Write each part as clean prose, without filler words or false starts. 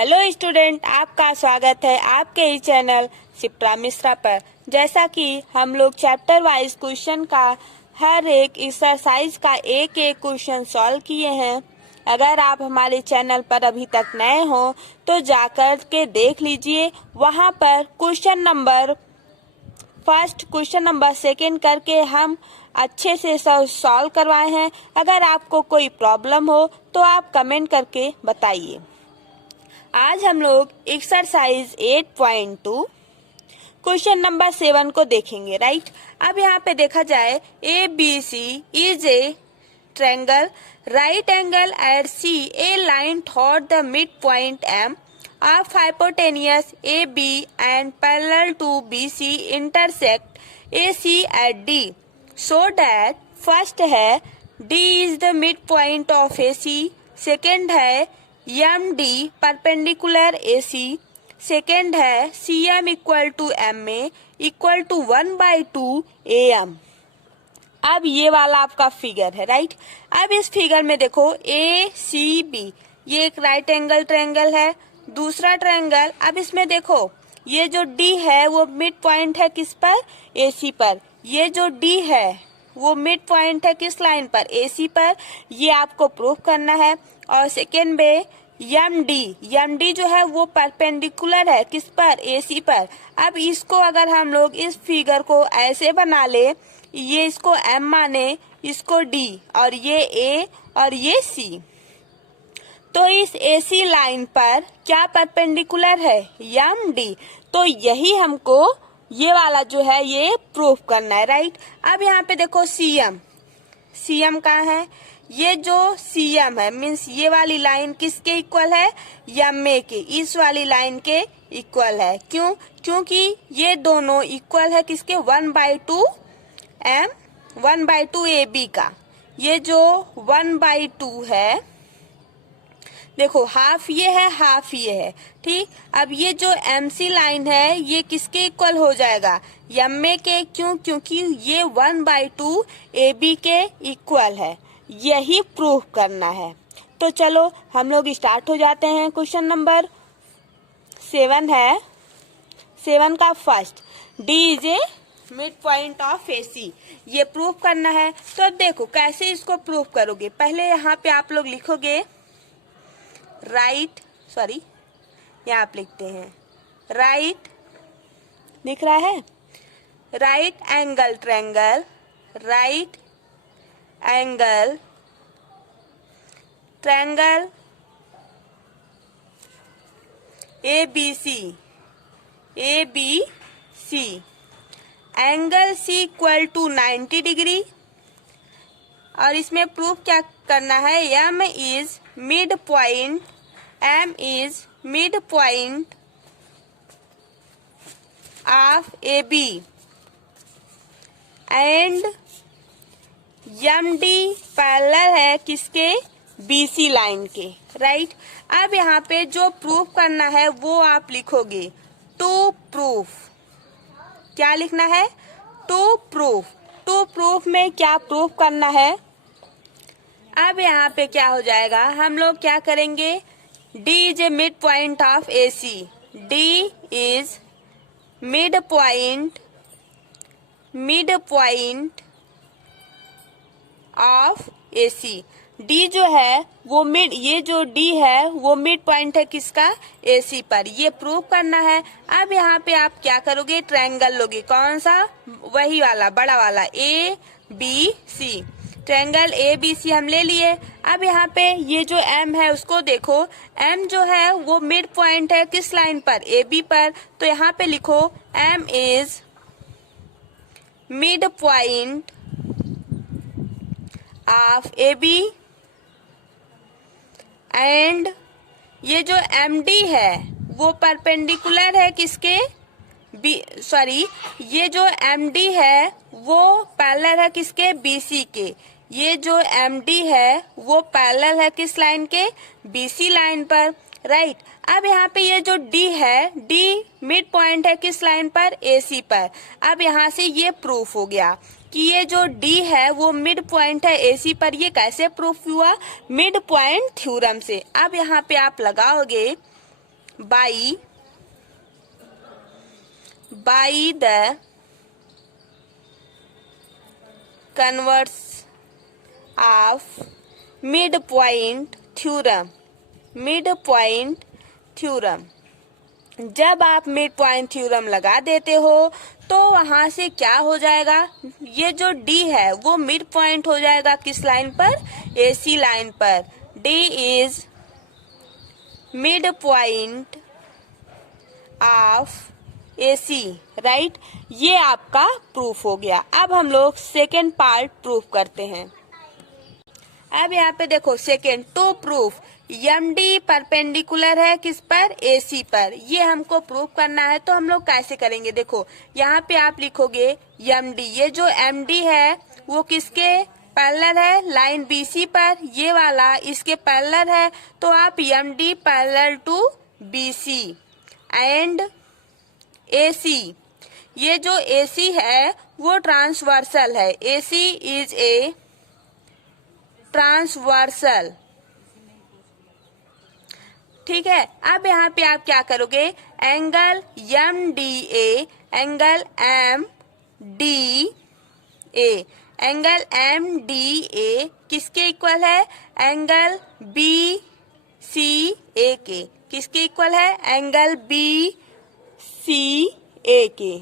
Hello student, आपका स्वागत है आपके ही चैनल शिप्रा मिश्रा पर। जैसा कि हम लोग चैप्टर वाइज क्वेश्चन का हर एक एक्सरसाइज का एक एक क्वेश्चन सॉल्व किए हैं। अगर आप हमारे चैनल पर अभी तक नए हो तो जाकर के देख लीजिए। वहां पर question number first, question number second करके हम अच्छे से सॉल्व करवाए हैं। अगर आपको कोई प्रॉब्लम हो तो आप कमेंट करके बताइए। आज हम लोग एक्सरसाइज 8.2 क्वेश्चन नंबर 7 को देखेंगे। राइट, अब यहाँ पे देखा जाए ABC is a triangle, right angle at C, a line through the mid point M of hypotenuse AB and parallel to BC intersect AC at D, so that first है D is the mid point of AC, second है MD perpendicular AC, second है CM equal to MA equal to 1/2 AM। अब ये वाला आपका figure है। Right, अब इस फिगर में देखो ACB, ये एक राइट एंगल ट्रायंगल है। दूसरा ट्रायंगल, अब इसमें देखो ये जो D है वो मिड पॉइंट है किस पर? AC पर। ये जो D है वो मिड पॉइंट है किस लाइन पर? AC पर। ये आपको प्रूव करना है। और सेकेंड में MD जो है वो परपेंडिकुलर है किस पर? AC पर। अब इसको अगर हम लोग इस फिगर को ऐसे बना ले, ये इसको M माने, इसको D, और ये A और ये C, तो इस AC लाइन पर क्या परपेंडिकुलर है? MD। तो यही हमको ये वाला जो है ये प्रूफ करना है। राइट, अब यहाँ पे देखो CM कहाँ है? ये जो CM है मीन्स ये वाली लाइन किसके इक्वल है? MA के। इस वाली लाइन के इक्वल है। क्यों? क्योंकि ये दोनों इक्वल है किसके? 1/2 M, 1/2 AB का। ये जो 1/2 है, देखो हाफ ये है, हाफ ये है। ठीक, अब ये जो MC लाइन है ये किसके इक्वल हो जाएगा? MA के। क्यों? क्योंकि ये 1/2 AB के इक्वल है। यही प्रूफ करना है। तो चलो हम लोग स्टार्ट हो जाते हैं। क्वेश्चन नंबर 7 है। 7 का first, D is a mid point of AC, ये प्रूफ करना है। तो अब देखो कैसे इसको प्रूफ करोगे। पहले यहाँ पे आप लोग लिखोगे यहाँ आप लिखते हैं राइट, दिख रहा है? Right angle triangle, right angle triangle ABC angle C equal to 90 degree. और इसमें प्रूफ क्या करना है? M is mid point of AB and MD parallel है किसके? BC लाइन के। राइट, अब यहाँ पे जो प्रूफ करना है वो आप लिखोगे टू प्रूफ। क्या लिखना है? टू प्रूफ में क्या प्रूफ करना है? अब यहाँ पे क्या हो जाएगा? हम लोग क्या करेंगे? D is a mid point of AC, D is mid point of AC। D जो है वो ये जो D है वो मिड पॉइंट है किसका? AC पर। ये प्रूव करना है। अब यहाँ पे आप क्या करोगे? ट्रायंगल लोगे। कौन सा? वही वाला, बड़ा वाला ABC। ट्रायंगल ABC हम ले लिए। अब यहाँ पे ये जो M है उसको देखो। M जो है वो मिड पॉइंट है किस लाइन पर? AB पर। तो यहाँ पे लिखो M is mid point of AB and ये जो MD है वो परपेंडिकुलर है किसके? ये जो MD है वो पैरेलल है किसके? BC के। ये जो MD है वो पैरेलल है किस लाइन के? BC लाइन पर। राइट, अब यहाँ पे ये जो D है, D मिड पॉइंट है किस लाइन पर? AC पर। अब यहाँ से ये प्रूफ हो गया कि ये जो D है वो मिड पॉइंट है AC पर। ये कैसे प्रूफ हुआ? मिड पॉइंट थ्योरम से। अब यहाँ पे आप लगाओगे by the converse of midpoint theorem। जब आप मिड पॉइंट थ्योरम लगा देते हो तो वहां से क्या हो जाएगा, ये जो D है वो मिड पॉइंट हो जाएगा किस लाइन पर, AC लाइन पर। D is mid point of AC, right. ये आपका प्रूफ हो गया। अब हम लोग सेकेंड पार्ट प्रूफ करते हैं। अब यहाँ पे देखो second to proof MD perpendicular है किस पर, AC पर। ये हमको प्रूफ करना है तो हम लोग कैसे करेंगे, देखो यहाँ पे आप लिखोगे MD, ये जो MD है वो किसके पैरेलल है, लाइन BC पर। ये वाला इसके पैरेलल है तो आप MD parallel to BC and AC, ये जो AC है वो ट्रांसवर्सल है। AC इज ए ट्रांसवर्सल, ठीक है। अब यहाँ पे आप क्या करोगे, angle MDA, angle angle MDA किसके इक्वल है, एंगल BCA के। किसके इक्वल है, एंगल BCA के,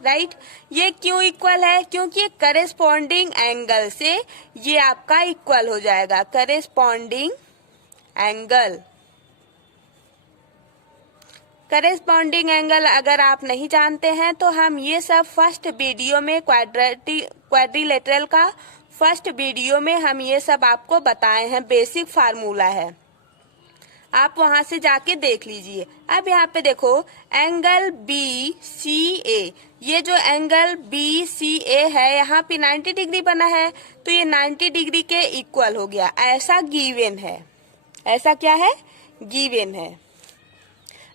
राइट। ये क्यों इक्वल है, क्योंकि करेस्पॉन्डिंग एंगल से ये आपका इक्वल हो जाएगा। करेस्पॉन्डिंग एंगल अगर आप नहीं जानते हैं तो हम ये सब फर्स्ट वीडियो में क्वाड्रिलेटरल का फर्स्ट वीडियो में हम ये सब आपको बताए हैं, बेसिक फार्मूला है, आप वहां से जाके देख लीजिए। अब यहाँ पे देखो एंगल BCA, ये जो एंगल BCA है यहाँ पे 90 डिग्री बना है तो ये 90 डिग्री के इक्वल हो गया। ऐसा गिवन है, ऐसा क्या है, गिवन है।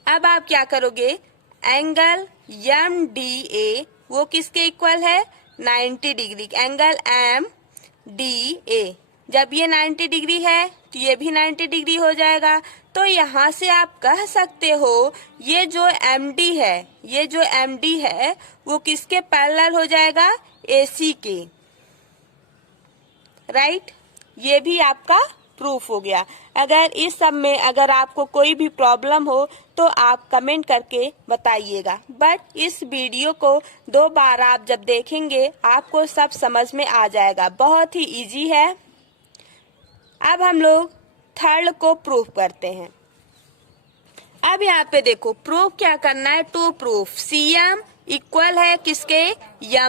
अब आप क्या करोगे, एंगल MDA वो किसके इक्वल है, 90 डिग्री। एंगल MDA जब ये 90 डिग्री है तो ये भी 90 डिग्री हो जाएगा। तो यहाँ से आप कह सकते हो ये जो MD है वो किसके पैरेलल हो जाएगा, AC के, राइट। ये भी आपका प्रूफ हो गया। अगर इस सब में अगर आपको कोई भी प्रॉब्लम हो तो आप कमेंट करके बताइएगा। बट इस वीडियो को 2 बार आप जब देखेंगे आपको सब समझ में आ जाएगा, बहुत ही इजी है। अब हम लोग थर्ड को प्रूफ करते हैं। अब यहाँ पे देखो प्रूफ क्या करना है, टू प्रूफ CM इक्वल है किसके,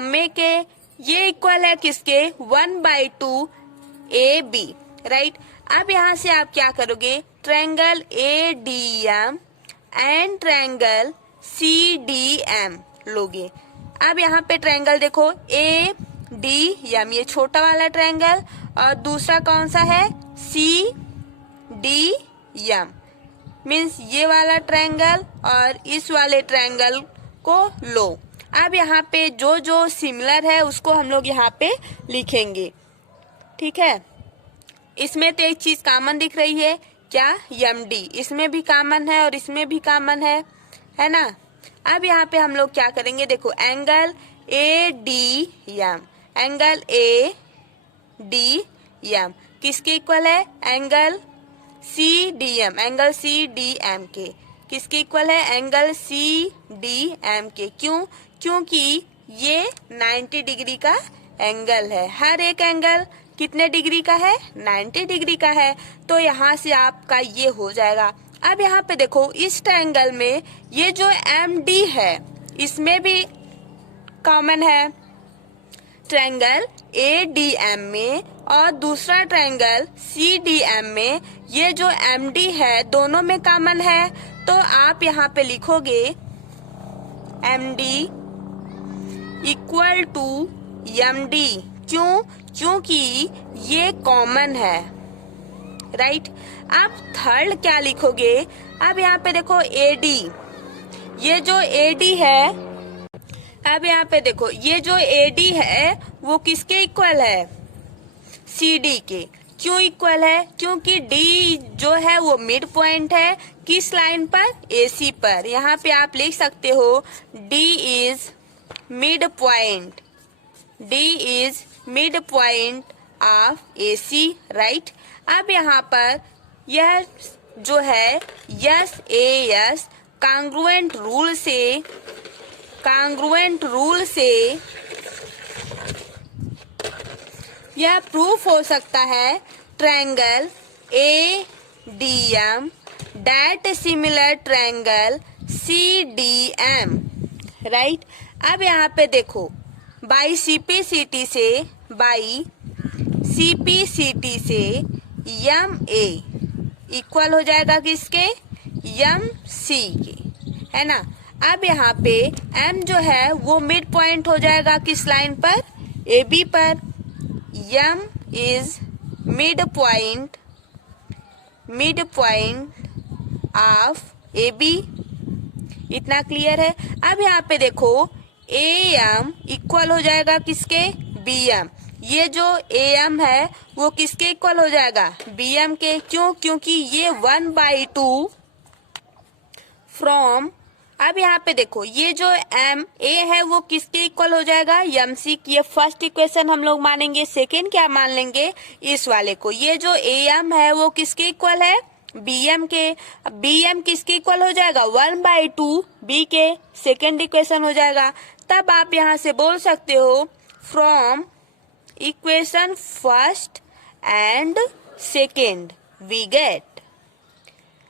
MA के। ये इक्वल है किसके, 1/2 AB, राइट। अब यहाँ से आप क्या करोगे, triangle ADM and triangle CDM लोगे। अब यहाँ पे ट्रायंगल देखो ADM, ये छोटा वाला ट्रायंगल, और दूसरा कौन सा है, CDM, मीन्स ये वाला ट्रायंगल और इस वाले ट्रायंगल को लो। अब यहाँ पे जो जो सिमिलर है उसको हम लोग यहाँ पे लिखेंगे, ठीक है। इसमें तो एक चीज कॉमन दिख रही है, क्या, MD, इसमें भी कॉमन है और इसमें भी कॉमन है ना। अब यहाँ पे हम लोग क्या करेंगे, देखो एंगल ADM, एंगल ADM किसके इक्वल है, एंगल CDM, एंगल CDM के। किसके इक्वल है, एंगल CDM के। क्यों, क्योंकि ये 90 डिग्री का एंगल है। हर एक एंगल कितने डिग्री का है, 90 डिग्री का है। तो यहाँ से आपका ये हो जाएगा। अब यहाँ पे देखो इस ट्रायंगल में ये जो MD है इसमें भी कॉमन है ट्रायंगल ADM में, और दूसरा ट्रायंगल CDM में ये जो MD है दोनों में कॉमन है। तो आप यहाँ पे लिखोगे MD इक्वल टू MD, क्यों, क्योंकि ये कॉमन है, राइट। अब थर्ड क्या लिखोगे, अब यहाँ पे देखो AD, ये जो AD है, अब यहाँ पे देखो ये जो AD है वो किसके इक्वल है, CD के। क्यों इक्वल है, क्योंकि D जो है वो मिड पॉइंट है किस लाइन पर? AC पर। यहाँ पे आप लिख सकते हो D is mid point, D is mid point of AC, right. अब यहाँ पर यह जो है SAS कांग्रुएंट रूल से यह प्रूफ हो सकता है triangle ADM that similar triangle CDM, right. अब यहाँ पे देखो बाई CPCT से MA इक्वल हो जाएगा किसके? MC के, है ना। अब यहाँ पे M जो है वो मिड पॉइंट हो जाएगा किस लाइन पर? AB पर। M is mid point of AB, इतना क्लियर है। अब यहाँ पे देखो AM इक्वल हो जाएगा किसके? BM। ये जो AM है वो किसके इक्वल हो जाएगा? BM के। क्यों? क्योंकि ये 1/2 फ्रॉम, अब यहाँ पे देखो ये जो MA है वो किसके इक्वल हो जाएगा? MC की। ये फर्स्ट इक्वेशन हम लोग मानेंगे। सेकेंड क्या मान लेंगे? इस वाले को। ये जो AM है वो किसके इक्वल है? BM के। BM किसके इक्वल हो जाएगा? 1/2 B के। सेकेंड इक्वेशन हो जाएगा। तब आप यहाँ से बोल सकते हो from equation first and second we get,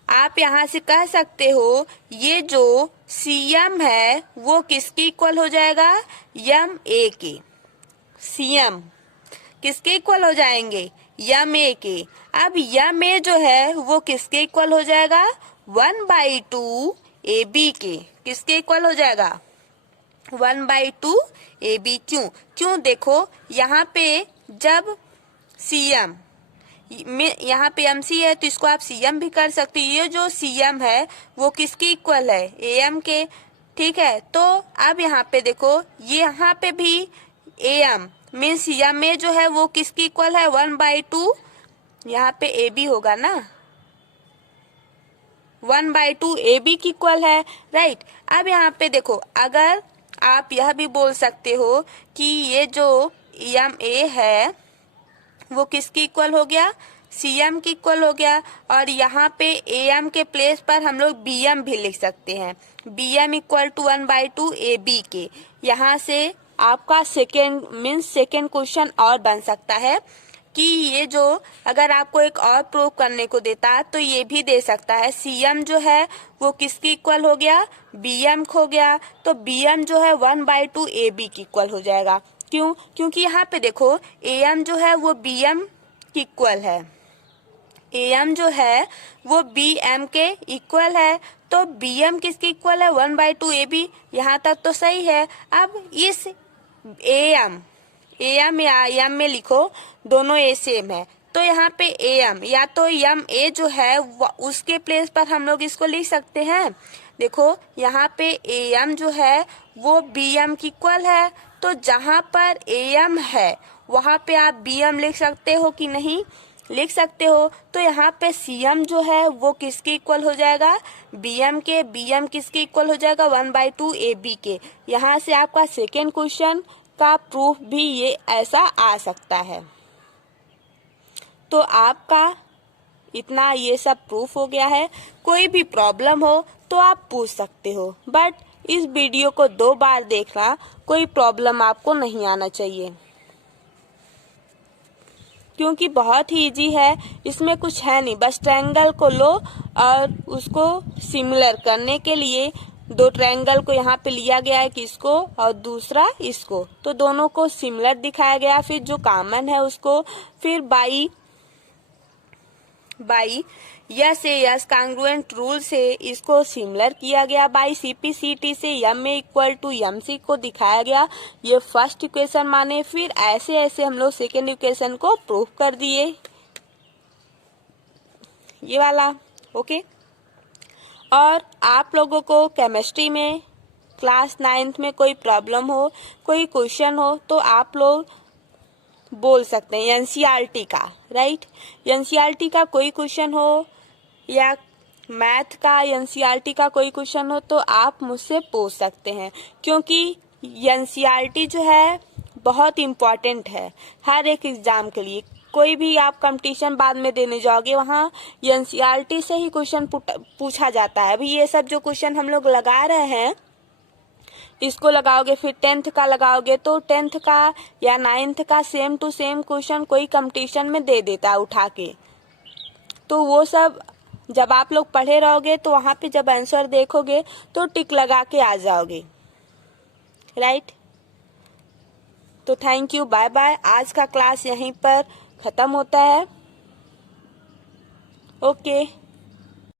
आप यहाँ से कह सकते हो ये जो CM है वो किसके इक्वल हो जाएगा? MA के। CM किसके इक्वल हो जाएंगे? MA के। अब MA जो है वो किसके इक्वल हो जाएगा? 1/2 AB के। किसके इक्वल हो जाएगा? 1/2 AB। क्यों? देखो यहाँ पे जब CM में यहाँ पे MC है तो इसको आप CM भी कर सकते हो। ये जो CM है वो किसके इक्वल है? AM के, ठीक है। तो अब यहाँ पे देखो ये यहाँ पे भी AM मीन्स MA जो है वो किसके इक्वल है? 1/2, यहाँ पे AB होगा ना, 1/2 AB की इक्वल है, राइट। अब यहाँ पे देखो अगर आप यह भी बोल सकते हो कि ये जो MA है वो किसकी इक्वल हो गया? CM की इक्वल हो गया। और यहाँ पे AM के प्लेस पर हम लोग BM भी लिख सकते हैं। BM इक्वल टू 1/2 AB के। यहाँ से आपका सेकेंड क्वेश्चन और बन सकता है कि ये जो अगर आपको एक और प्रूव करने को देता तो ये भी दे सकता है CM जो है वो किसकी इक्वल हो गया? BM हो गया। तो BM जो है 1/2 AB की इक्वल हो जाएगा। क्यों? क्योंकि यहाँ पे देखो AM जो है वो BM की इक्वल है, AM जो है वो BM के इक्वल है। तो BM किसकी इक्वल है? 1/2 AB। यहाँ तक तो सही है। अब इस AM या M में लिखो, दोनों A सेम है। तो यहाँ पे AM या तो MA जो है उसके प्लेस पर हम लोग इसको लिख सकते हैं। देखो यहाँ पे AM जो है वो BM की इक्वल है। तो जहाँ पर AM है वहाँ पे आप BM लिख सकते हो कि नहीं? लिख सकते हो। तो यहाँ पे CM जो है वो किसके इक्वल हो जाएगा? BM के। BM किसके इक्वल हो जाएगा? 1/2 AB के। यहाँ से आपका सेकेंड क्वेश्चन का प्रूफ भी ये ऐसा आ सकता है। तो आपका इतना ये सब प्रूफ हो गया है। कोई भी प्रॉब्लम हो तो आप पूछ सकते हो, बट इस वीडियो को 2 बार देखना, कोई प्रॉब्लम आपको नहीं आना चाहिए क्योंकि बहुत ही इजी है। इसमें कुछ है नहीं, बस ट्रायंगल को लो और उसको सिमिलर करने के लिए 2 ट्रायंगल को यहाँ पे लिया गया है, किसको और दूसरा इसको, तो दोनों को सिमिलर दिखाया गया। फिर जो कॉमन है उसको फिर बाई यस कांग्रुएंट रूल से इसको सिमिलर किया गया। बाई CPCT से MA इक्वल टू MC को दिखाया गया। ये फर्स्ट इक्वेशन माने। फिर ऐसे ऐसे हम लोग सेकेंड इक्वेशन को प्रूफ कर दिए, ये वाला, ओके। और आप लोगों को केमिस्ट्री में क्लास 9th में कोई प्रॉब्लम हो, कोई क्वेश्चन हो तो आप लोग बोल सकते हैं NCERT का, राइट। NCERT का कोई क्वेश्चन हो या मैथ का एनसीईआरटी का कोई क्वेश्चन हो तो आप मुझसे पूछ सकते हैं, क्योंकि एनसीईआरटी जो है बहुत इम्पोर्टेंट है हर एक एग्जाम के लिए। कोई भी आप कंपटीशन बाद में देने जाओगे वहाँ एनसीईआरटी से ही क्वेश्चन पूछा जाता है। अभी ये सब जो क्वेश्चन हम लोग लगा रहे हैं इसको लगाओगे, फिर 10th का लगाओगे तो 10th का या 9th का सेम टू सेम क्वेश्चन कोई कंपटीशन में दे देता है उठा के। तो वो सब जब आप लोग पढ़े रहोगे तो वहां पे जब आंसर देखोगे तो टिक लगा के आ जाओगे, राइट। तो थैंक यू, बाय बाय। आज का क्लास यहीं पर खत्म होता है। ओके।